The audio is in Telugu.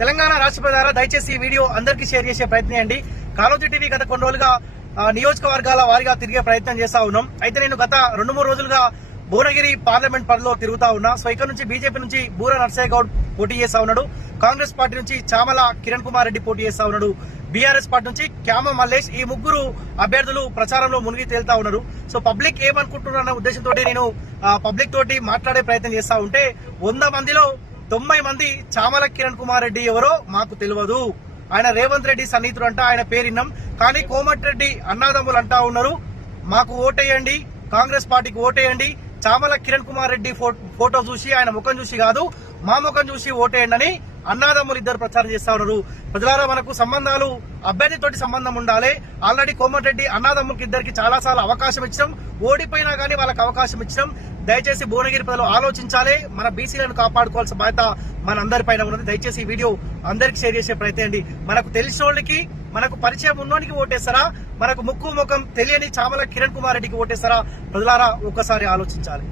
తెలంగాణ రాష్ట్ర ప్రజలారా దయచేసి ఈ వీడియో అందరికీ షేర్ చేసే ప్రయత్నం చేయండి. కాళోజీ టీవీ గత కొన్ని రోజులుగా నియోజకవర్గాల వారిగా తిరిగే ప్రయత్నం చేస్తా ఉన్నాం. అయితే నేను గత 2-3 రోజులుగా భువనగిరి పార్లమెంట్ పరిధిలో తిరుగుతా ఉన్నా. సో ఇక్కడ నుంచి బీజేపీ నుంచి బూర నర్సయ్య గౌడ్ పోటీ చేస్తా ఉన్నాడు. కాంగ్రెస్ పార్టీ నుంచి చామల కిరణ్ కుమార్ రెడ్డి పోటీ చేస్తా ఉన్నాడు. బీఆర్ఎస్ పార్టీ నుంచి క్యామ మల్లేష్, ఈ ముగ్గురు అభ్యర్థులు ప్రచారంలో మునిగి తేలుతా ఉన్నారు. సో పబ్లిక్ ఏమనుకుంటున్నారన్న ఉద్దేశంతో నేను పబ్లిక్ తోటి మాట్లాడే ప్రయత్నం చేస్తా ఉంటే 100 మందిలో 90 మంది చామల కిరణ్ కుమార్ రెడ్డి ఎవరో మాకు తెలియదు, ఆయన రేవంత్ రెడ్డి సన్నిహితుడు అంట, ఆయన పేరున్నాం. కానీ కోమటిరెడ్డి అన్నాదమ్ములు అంటా ఉన్నారు, మాకు ఓటేయండి, కాంగ్రెస్ పార్టీకి ఓటేయండి, చామల కిరణ్ కుమార్ రెడ్డి ఫోటో చూసి ఆయన ముఖం చూసి కాదు మా ముఖం చూసి ఓటేయండి అని అన్నాదమ్ములు ఇద్దరు ప్రచారం చేస్తా ఉన్నారు. ప్రజలారా, మనకు సంబంధాలు అభ్యర్థితోటి సంబంధం ఉండాలి. ఆల్రెడీ కోమటిరెడ్డి అన్నాదమ్ములకి ఇద్దరికి చాలా సార్లు అవకాశం ఇచ్చినాం, ఓడిపోయినా గానీ వాళ్ళకి అవకాశం ఇచ్చినాం. దయచేసి భువనగిరి ప్రజలు ఆలోచించాలి, మన బీసీలను కాపాడుకోవాల్సిన బాధ్యత మన అందరిపైన ఉన్నది. దయచేసి ఈ వీడియో అందరికి షేర్ చేసే ప్రయత్నం అండి. మనకు తెలిసిన వాళ్ళకి, మనకు పరిచయం ఉన్నోనికి ఓటేస్తారా, మనకు ముక్కు ముఖం తెలియని చామల కిరణ్ కుమార్ రెడ్డికి ఓటేస్తారా? ప్రజలారా ఒక్కసారి ఆలోచించాలి.